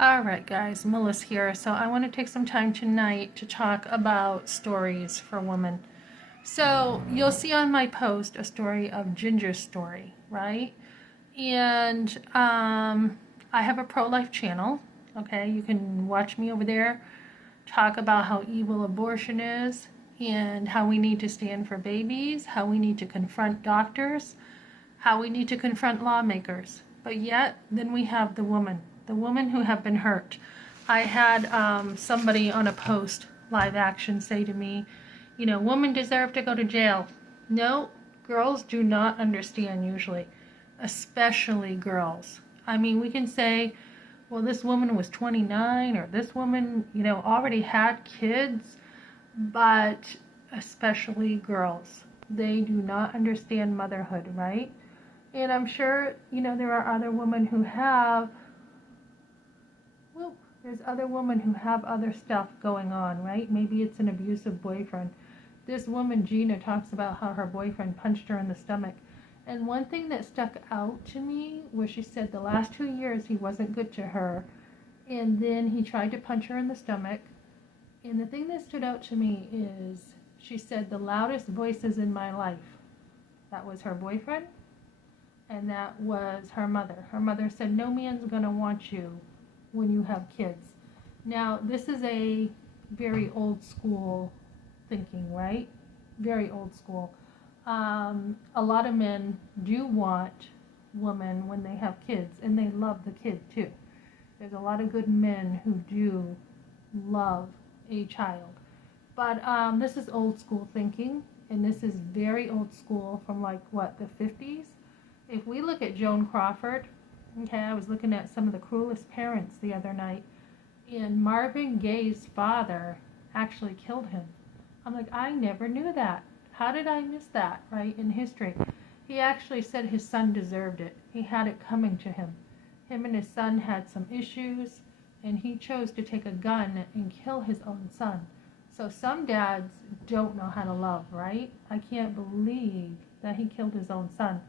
Alright guys, Melis here. So I want to take some time tonight to talk about stories for women. So you'll see on my post a story of Ginger's story, right? And I have a pro-life channel, okay? You can watch me over there talk about how evil abortion is and how we need to stand for babies, how we need to confront doctors, how we need to confront lawmakers. But yet, then we have the women who have been hurt. I had somebody on a post, live action, say to me, you know, women deserve to go to jail. No, girls do not understand usually, especially girls. I mean, we can say, well, this woman was 29 or this woman, you know, already had kids, but especially girls. They do not understand motherhood, right? And I'm sure, you know, there are other women who have, well, there's other women who have other stuff going on, right? Maybe it's an abusive boyfriend. This woman, Gina, talks about how her boyfriend punched her in the stomach. And one thing that stuck out to me was she said the last 2 years he wasn't good to her. And then he tried to punch her in the stomach. And the thing that stood out to me is she said the loudest voices in my life. That was her boyfriend. And that was her mother. Her mother said, no man's going to want you when you have kids. Now, this is a very old school thinking, right? Very old school. A lot of men do want women when they have kids, and they love the kid too. There's a lot of good men who do love a child. But this is old school thinking, and this is very old school from like, what, the 50s? If we look at Joan Crawford, okay, I was looking at some of the cruelest parents the other night, and Marvin Gaye's father actually killed him. I'm like, I never knew that. How did I miss that, right, in history? He actually said his son deserved it. He had it coming to him. Him and his son had some issues, and he chose to take a gun and kill his own son. So some dads don't know how to love, right? I can't believe that he killed his own son.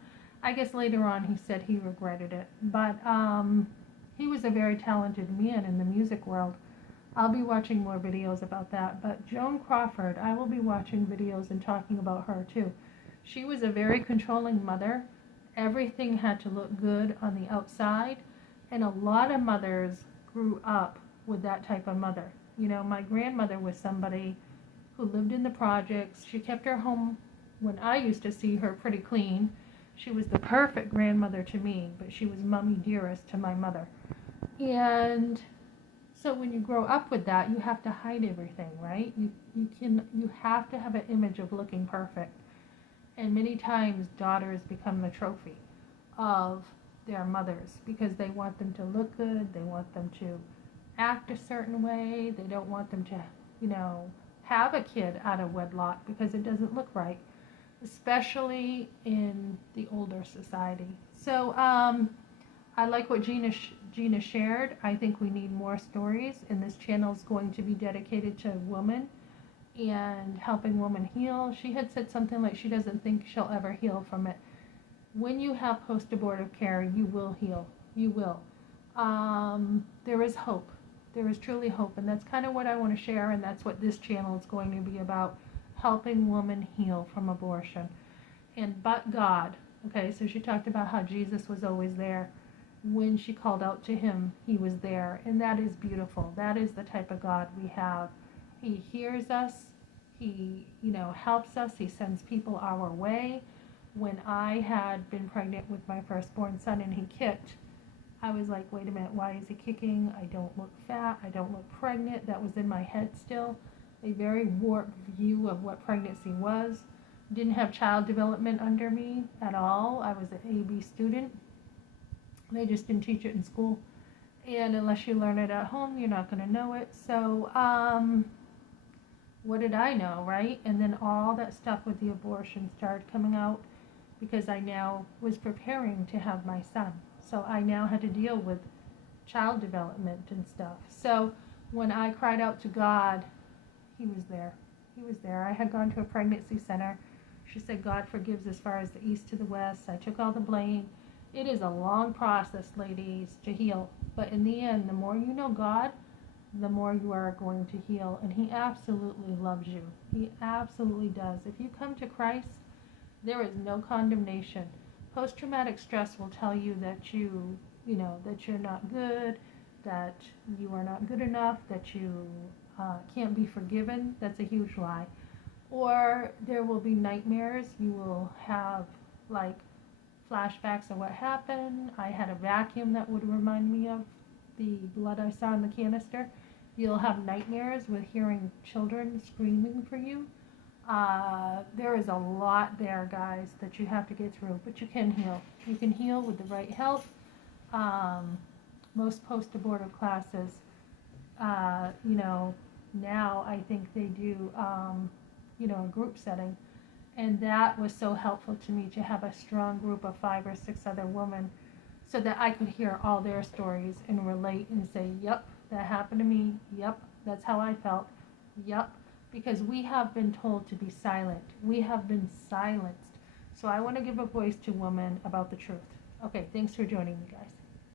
I guess later on he said he regretted it. But he was a very talented man in the music world. I'll be watching more videos about that. But Joan Crawford, I will be watching videos and talking about her too. She was a very controlling mother. Everything had to look good on the outside. And a lot of mothers grew up with that type of mother. You know, my grandmother was somebody who lived in the projects. She kept her home, when I used to see her, pretty clean. She was the perfect grandmother to me, but she was mommy dearest to my mother. And so when you grow up with that, you have to hide everything, right? You have to have an image of looking perfect. And many times daughters become the trophy of their mothers because they want them to look good, they want them to act a certain way, they don't want them to, you know, have a kid out of wedlock because it doesn't look right, especially in the older society. So I like what Gina shared. I think we need more stories, and this channel is going to be dedicated to women and helping women heal. She had said something like she doesn't think she'll ever heal from it. When you have post-abortive care, you will heal. You will. There is hope. There is truly hope, and that's kind of what I want to share, and that's what this channel is going to be about, helping women heal from abortion. And but God, okay, so she talked about how Jesus was always there. When she called out to him, he was there, and that is beautiful. That is the type of God we have. He hears us. He, you know, helps us. He sends people our way. When I had been pregnant with my firstborn son and he kicked, I was like, wait a minute, why is he kicking? I don't look fat. I don't look pregnant. That was in my head still. A very warped view of what pregnancy was. Didn't have child development under me at all. I was an AB student. They just didn't teach it in school. And unless you learn it at home, you're not going to know it. So, what did I know, right? And then all that stuff with the abortion started coming out because I now was preparing to have my son. So I now had to deal with child development and stuff. So when I cried out to God, he was there. He was there. I had gone to a pregnancy center. She said God forgives as far as the east to the west. I took all the blame. It is a long process, ladies, to heal. But in the end, the more you know God, the more you are going to heal. And He absolutely loves you. He absolutely does. If you come to Christ, there is no condemnation. Post-traumatic stress will tell you that that you're not good, that you are not good enough, that you can't be forgiven. That's a huge lie. Or there will be nightmares. You will have like flashbacks of what happened. I had a vacuum that would remind me of the blood I saw in the canister. You'll have nightmares with hearing children screaming for you. There is a lot there, guys, that you have to get through, but you can heal. You can heal with the right help. Most post-abortive classes, now I think they do, a group setting. And that was so helpful to me to have a strong group of 5 or 6 other women so that I could hear all their stories and relate and say, yep, that happened to me. Yep, that's how I felt. Yep, because we have been told to be silent. We have been silenced. So I want to give a voice to women about the truth. Okay, thanks for joining me, guys.